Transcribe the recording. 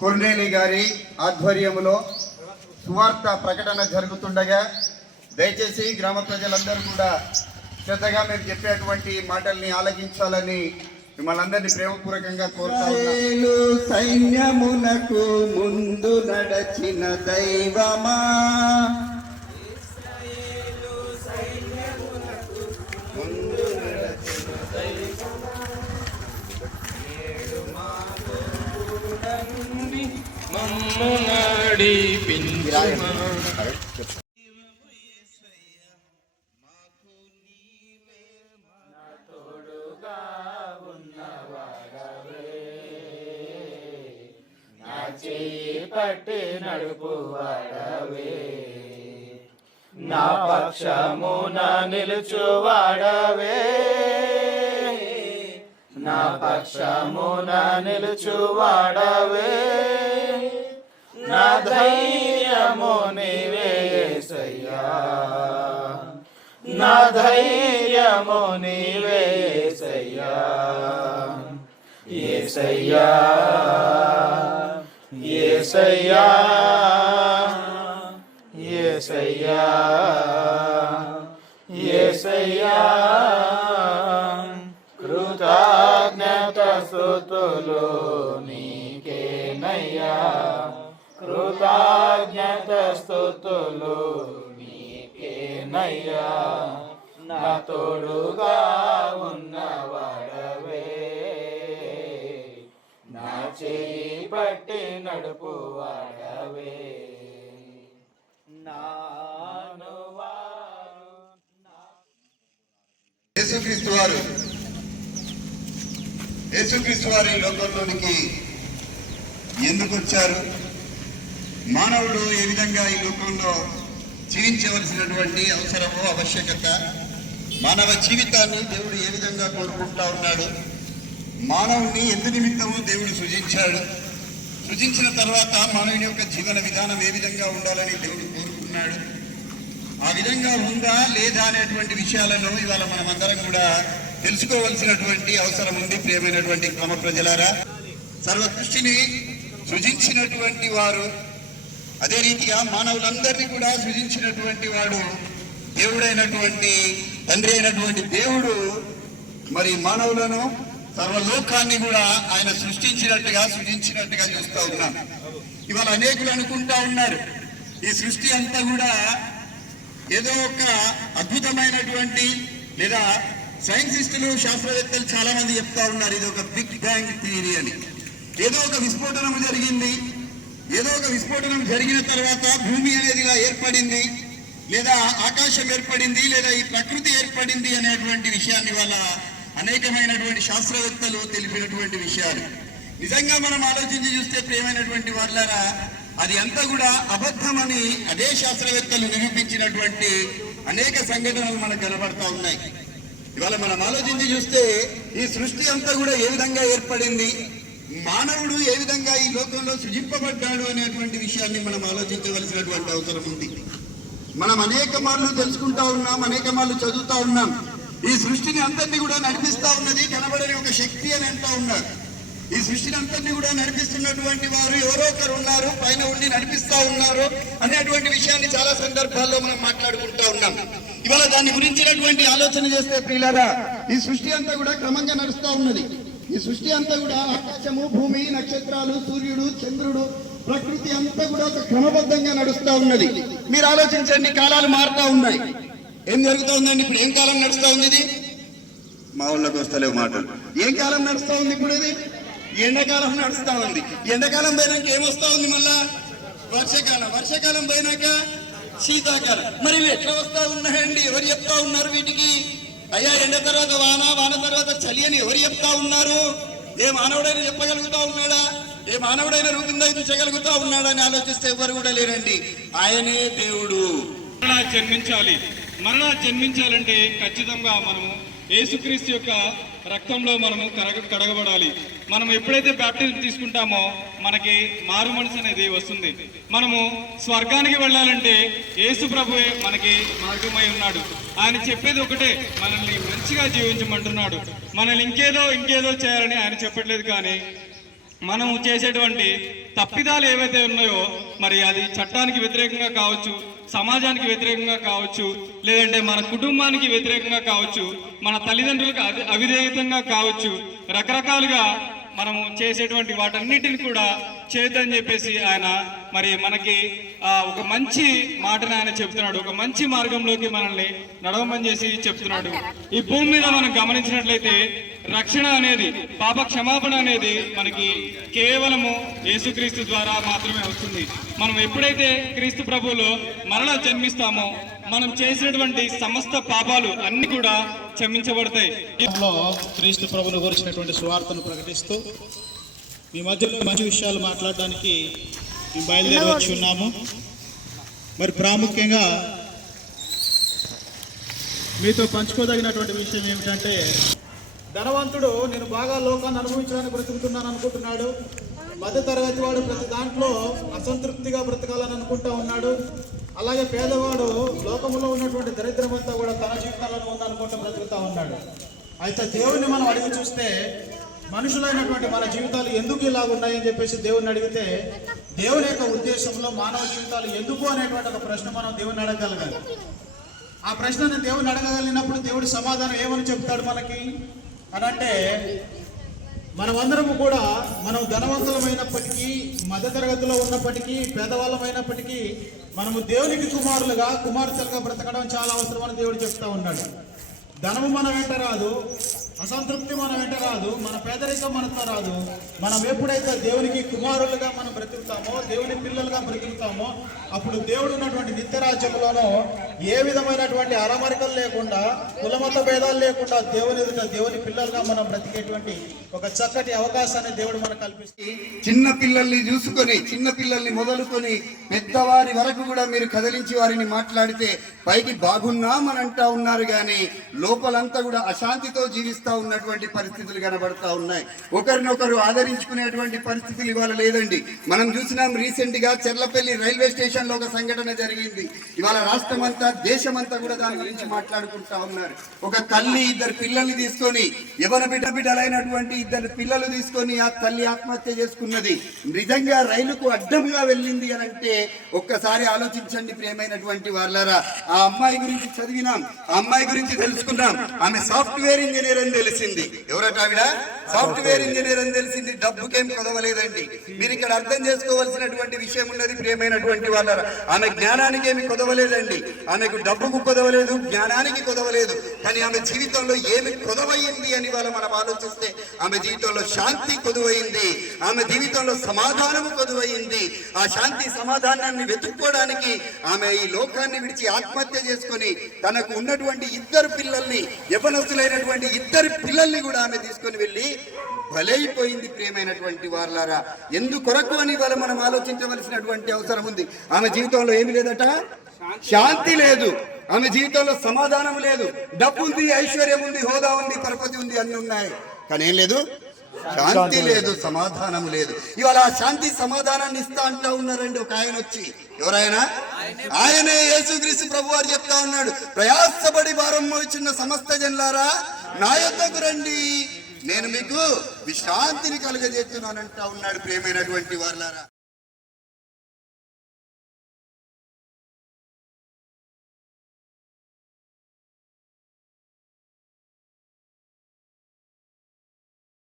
కొర్నేలి గారి ఆధ్వర్యంలో సువార్త ప్రకటన జరుగుతుండగా దయచేసి గ్రామ ప్రజలందరూ కూడా శ్రద్ధగా మేము చెప్పేటువంటి మాటల్ని ఆలకించాలని మిమ్మల్ని అందరినీ ప్రేమపూర్వకంగా కోరుతా ఉన్నాను. సైన్యమునకు ముందు నడచిన దైవమా, మమ్ము నడిపించుమా. పట్టి నడుపు వాడవే, నా పక్షమున నిలుచువాడవే, నా పక్షమున నిలుచువాడవే, నా ధైర్యము నీవే యేసయ్యా, నా ధైర్యము నీవే యేసయ్యా, యేసయ్యా యేసయ్యా యేసయ్యా యేసయ్యా. కృతజ్ఞత స్తుతులు నీకేనయ్యా, కృతజ్ఞత స్తుతులు నీకేనయ్యా, నా తోడుగా ఉన్నవాడవే, నా చేయి పట్టి నడుపు వాడవే, యేసుక్రీస్తు వారి లోకంలోనికి ఎందుకు వచ్చారు, మానవుడు ఏ విధంగా ఈ లోకంలో జీవించవలసినటువంటి అవసరము ఆవశ్యకత, మానవ జీవితాన్ని దేవుడు ఏ విధంగా కోరుకుంటా ఉన్నాడు, మానవుని ఎందు నిమిత్తము దేవుడు సృజించాడు, సృజించిన తర్వాత మానవుని యొక్క జీవన విధానం ఏ విధంగా ఉండాలని దేవుడు కోరుకున్నాడు, ఆ విధంగా ఉందా లేదా అనేటువంటి విషయాలను ఇవాళ మనమందరం కూడా తెలుసుకోవలసినటువంటి అవసరం ఉంది. ప్రియమైనటువంటి గ్రామ ప్రజలారా, సర్వసృష్టిని సృజించినటువంటి వారు, అదే రీతిగా మానవులందరినీ కూడా సృజించినటువంటి వాడు దేవుడైనటువంటి తండ్రి అయినటువంటి దేవుడు మరి మానవులను సర్వలోకాన్ని కూడా ఆయన సృష్టించినట్టుగా చూస్తూ ఉన్నాం. ఇవాళ అనేకులు అనుకుంటా ఉన్నారు ఈ సృష్టి అంతా కూడా ఏదో ఒక అద్భుతమైనటువంటి, లేదా సైంటిస్టులు శాస్త్రవేత్తలు చాలా మంది చెప్తా ఉన్నారు ఇది ఒక బిగ్ బ్యాంగ్ థియరీ అని. ఏదో ఒక విస్ఫోటనం జరిగింది, ఏదో ఒక విస్ఫోటనం జరిగిన తర్వాత భూమి అనేది ఇలా ఏర్పడింది, లేదా ఆకాశం ఏర్పడింది, లేదా ఈ ప్రకృతి ఏర్పడింది అనేటువంటి విషయాన్ని వల్ల అనేకమైనటువంటి శాస్త్రవేత్తలు తెలిపినటువంటి విషయాలు. నిజంగా మనం ఆలోచించి చూస్తే ప్రియమైనటువంటి వాళ్ళారా, అది అంతా కూడా అబద్ధమని అదే శాస్త్రవేత్తలు నిరూపించినటువంటి అనేక సంఘటనలు మనకు కనబడతా ఉన్నాయి. ఇవాళ మనం ఆలోచించి చూస్తే ఈ సృష్టి అంతా కూడా ఏ విధంగా ఏర్పడింది, మానవుడు ఏ విధంగా ఈ లోకంలో సృజింపబడ్డాడు అనేటువంటి విషయాన్ని మనం ఆలోచించవలసినటువంటి అవసరం ఉంది. మనం అనేక మార్లు తెలుసుకుంటా ఉన్నాం, అనేక మార్లు చదువుతా ఉన్నాం. ఈ సృష్టిని అందరినీ కూడా నడిపిస్తా ఉన్నది కనబడని ఒక శక్తి అని అంటా ఉన్నారు. ఈ సృష్టిని అంతటినీ కూడా నడిపిస్తున్నటువంటి వారు ఎవరో ఒకరు ఉన్నారు, పైన ఉండి నడిపిస్తా ఉన్నారు అనేటువంటి విషయాన్ని చాలా సందర్భాల్లో మనం మాట్లాడుకుంటా ఉన్నాం. ఇవాళ దాని గురించినటువంటి ఆలోచన చేస్తే ప్రియులారా, ఈ సృష్టి అంతా కూడా క్రమంగా నడుస్తా ఉన్నది. ఈ సృష్టి అంతా కూడా ఆకాశము, భూమి, నక్షత్రాలు, సూర్యుడు, చంద్రుడు, ప్రకృతి అంతా కూడా ఒక క్రమబద్ధంగా నడుస్తా ఉన్నది. మీరు ఆలోచించండి, కాలాలు మారుతా ఉన్నాయి. ఏం జరుగుతూ ఉందండి ఇప్పుడు? ఏం కాలం నడుస్తా ఉంది? ఇది మా ఊళ్ళకి వస్తలేవు మాటలు. ఏం కాలం నడుస్తా ఉంది ఇప్పుడు? ఇది ఎండాకాలం నడుస్తా ఉంది. ఎండాకాలం పోయినాక ఏమొస్తా ఉంది? మళ్ళా వర్షాకాలం. వర్షాకాలం పోయినాక శీతాకాలం. మరి ఇవి ఎట్లా వస్తా ఉన్నాయండి? ఎవరు చెప్తా ఉన్నారు వీటికి? అయ్యా ఎండ తర్వాత వాన, వాన తర్వాత చలి అని ఎవరు చెప్తా ఉన్నారు? ఏ మానవుడైనా చెప్పగలుగుతా ఉన్నాడా? ఏ మానవుడైనా రూపొందించగలుగుతా ఉన్నాడా అని ఆలోచిస్తే ఎవరు కూడా లేరండి. ఆయనే దేవుడు. మరలా జన్మించాలంటే ఖచ్చితంగా మనము యేసుక్రీస్తు యొక్క రక్తంలో మనము కడగబడాలి. మనం ఎప్పుడైతే బ్యాప్టిజం తీసుకుంటామో మనకి మారు మనసు అనేది వస్తుంది. మనము స్వర్గానికి వెళ్ళాలంటే యేసు ప్రభువే మనకి మార్గమై ఉన్నాడు. ఆయన చెప్పేది ఒకటే, మనల్ని మంచిగా జీవించమంటున్నాడు. మనల్ని ఇంకేదో చేయాలని ఆయన చెప్పట్లేదు. కానీ మనము చేసేటువంటి తప్పిదాలు ఏవైతే ఉన్నాయో మరి అది చట్టానికి వ్యతిరేకంగా కావచ్చు, సమాజానికి వ్యతిరేకంగా కావచ్చు, లేదంటే మన కుటుంబానికి వ్యతిరేకంగా కావచ్చు, మన తల్లిదండ్రులకు అవిధేయతంగా కావచ్చు, రకరకాలుగా మనము చేసేటువంటి వాటన్నిటిని కూడా చేద్దని చెప్పేసి ఆయన మరి మనకి ఒక మంచి మాటను ఆయన చెప్తున్నాడు. ఒక మంచి మార్గంలోకి మనల్ని నడవమని చేసి చెప్తున్నాడు. ఈ భూమి మీద మనం గమనించినట్లయితే రక్షణ అనేది, పాప క్షమాపణ అనేది మనకి కేవలము యేసుక్రీస్తు ద్వారా మాత్రమే వస్తుంది. మనం ఎప్పుడైతే క్రీస్తు ప్రభువులో మరలా జన్మిస్తామో మనం చేసినటువంటి సమస్త పాపాలు అన్ని కూడా క్షమించబడతాయి. క్రీస్తు ప్రభువును గురించినటువంటి సువార్తను ప్రకటిస్తూ మీ మధ్యలో మంచి విషయాలు మాట్లాడడానికి మేము బయలుదేరి వచ్చి ఉన్నాము. మరి ప్రాముఖ్యంగా మీతో పంచుకోదగినటువంటి విషయం ఏమిటంటే, ధనవంతుడు నేను బాగా లోకాన్ని అనుభవించడానికి బ్రతుకుతున్నాను అనుకుంటున్నాడు. మధ్య తరగతి వాడు ప్రతి దాంట్లో అసంతృప్తిగా బ్రతకాలని అనుకుంటా ఉన్నాడు. అలాగే పేదవాడు లోకంలో ఉన్నటువంటి దరిద్రమంతా కూడా తన జీవితాలను ఉందనుకుంటూ బ్రతుకుతా ఉన్నాడు. అయితే దేవుడిని మనం అడిగి చూస్తే, మనుషులైనటువంటి మన జీవితాలు ఎందుకు ఇలా ఉన్నాయని చెప్పేసి దేవుడిని అడిగితే, దేవుని యొక్క ఉద్దేశంలో మానవ జీవితాలు ఎందుకు అనేటువంటి ఒక ప్రశ్న మనం దేవుడిని అడగగలగాలి. ఆ ప్రశ్నను దేవుడిని అడగగలిగినప్పుడు దేవుడి సమాధానం ఏమని చెప్తాడు మనకి అని అంటే, మనమందరము కూడా మనం ధనవంతులమైనప్పటికీ, మధ్యతరగతిలో ఉన్నప్పటికీ, పేదవాళ్ళమైనప్పటికీ మనము దేవునికి కుమార్తెలుగా బ్రతకడం చాలా అవసరమని దేవుడు చెప్తా ఉన్నాడు. ధనము మన వెంట రాదు, అసంతృప్తి మన వెంట రాదు, మన పేదరికం మనతో రాదు. మనం ఎప్పుడైతే దేవునికి కుమారులుగా మనం బ్రతుకుతామో, దేవుని పిల్లలుగా బ్రతుకుతామో, అప్పుడు దేవుడు ఉన్నటువంటి నిత్యరాజ్యంలోనూ ఏ విధమైనటువంటి అరమరికలు లేకుండా, కులమత భేదాలు లేకుండా దేవుని పిల్లలుగా మనం బ్రతికేటువంటి ఒక చక్కటి అవకాశాన్ని దేవుడు మనకు కల్పిస్తుంది. చిన్న పిల్లల్ని చూసుకొని, చిన్న పిల్లల్ని మొదలుకొని పెద్దవారి వరకు కూడా మీరు కదిలించి వారిని మాట్లాడితే పైకి బాగున్నామని అంటా ఉన్నారు, కానీ లోపలంతా కూడా అశాంతితో జీవిస్తా ఉన్నటువంటి పరిస్థితులు కనబడతా ఉన్నాయి. ఒకరినొకరు ఆదరించుకునేటువంటి పరిస్థితులు ఇవాళ లేదండి. మనం చూసినాం రీసెంట్ గా చెర్లపల్లి రైల్వే స్టేషన్ లో ఒక సంఘటన జరిగింది. ఇవాళ రాష్ట్రం అంతా, దేశమంతా కూడా దాని గురించి మాట్లాడుకుంటా ఉన్నారు. ఒక తల్లి ఇద్దరు పిల్లల్ని తీసుకొని, యవన బిడ్డలైనటువంటి ఇద్దరు పిల్లలు తీసుకొని ఆ తల్లి ఆత్మహత్య చేసుకున్నది. నిజంగా రైలుకు అడ్డంగా వెళ్ళింది అని అంటే ఒక్కసారి ఆలోచించండి ప్రియమైనటువంటి వాళ్ళారా. ఆ అమ్మాయి గురించి చదివినాం, ఆ అమ్మాయి గురించి తెలుసుకున్నాం. ఆమె సాఫ్ట్వేర్ ఇంజనీర్ అని తెలిసింది. ఎవరట ఆవిడ? సాఫ్ట్వేర్ ఇంజనీర్ అని తెలిసింది. డబ్బుకేం కొదవలేదండి. మీరు ఇక్కడ అర్థం చేసుకోవాల్సినటువంటి విషయం ఉన్నది ప్రియమైనటువంటి వాళ్ళారా. ఆమె జ్ఞానానికి ఏమి కొదవలేదండి. ఆమెకు డబ్బుకు కొదవలేదు, జ్ఞానానికి కొదవలేదు. కానీ ఆమె జీవితంలో ఏమి కొదవయింది అని వాళ్ళ మనం ఆలోచిస్తే, ఆమె జీవితంలో శాంతి కొదువైంది, ఆమె జీవితంలో సమాధానము కొదువైంది. ఆ శాంతి సమాధానాన్ని వెతుక్కోవడానికి ఆమె ఈ లోకాన్ని విడిచి ఆత్మహత్య చేసుకొని తనకు ఉన్నటువంటి ఇద్దరు పిల్లల్ని, యవనస్తులైనటువంటి ఇద్దరు పిల్లల్ని కూడా ఆమె తీసుకొని వెళ్ళి బలైపోయింది. ప్రియమైనటువంటి వాళ్ళారా, ఎందుకొరకు అని ఇవాళ మనం ఆలోచించవలసినటువంటి అవసరం ఉంది. ఆమె జీవితంలో ఏమి లేదట, శాంతి లేదు, ఆమె జీవితంలో సమాధానం లేదు. డబ్బు ఉంది, ఐశ్వర్యం ఉంది, హోదా ఉంది, పరపతి ఉంది, అన్ని ఉన్నాయి, కానీ ఏం లేదు, శాంతి లేదు, సమాధానం లేదు. ఇవాళ ఆ శాంతి సమాధానాన్ని ఇస్తా అంటా ఉన్నారండి. ఒక ఆయన వచ్చి, ఎవరైనా ఆయనే యేసుక్రీస్తు ప్రభు వారు చెప్తా ఉన్నాడు, ప్రయాసపడి భారం మోయుచున్న సమస్త జనులారా నా యొద్దకు రండి, నేను మీకు విశ్రాంతిని కలుగజేస్తున్నానంటా ఉన్నాడు. ప్రియమైనటువంటి వాళ్ళారా.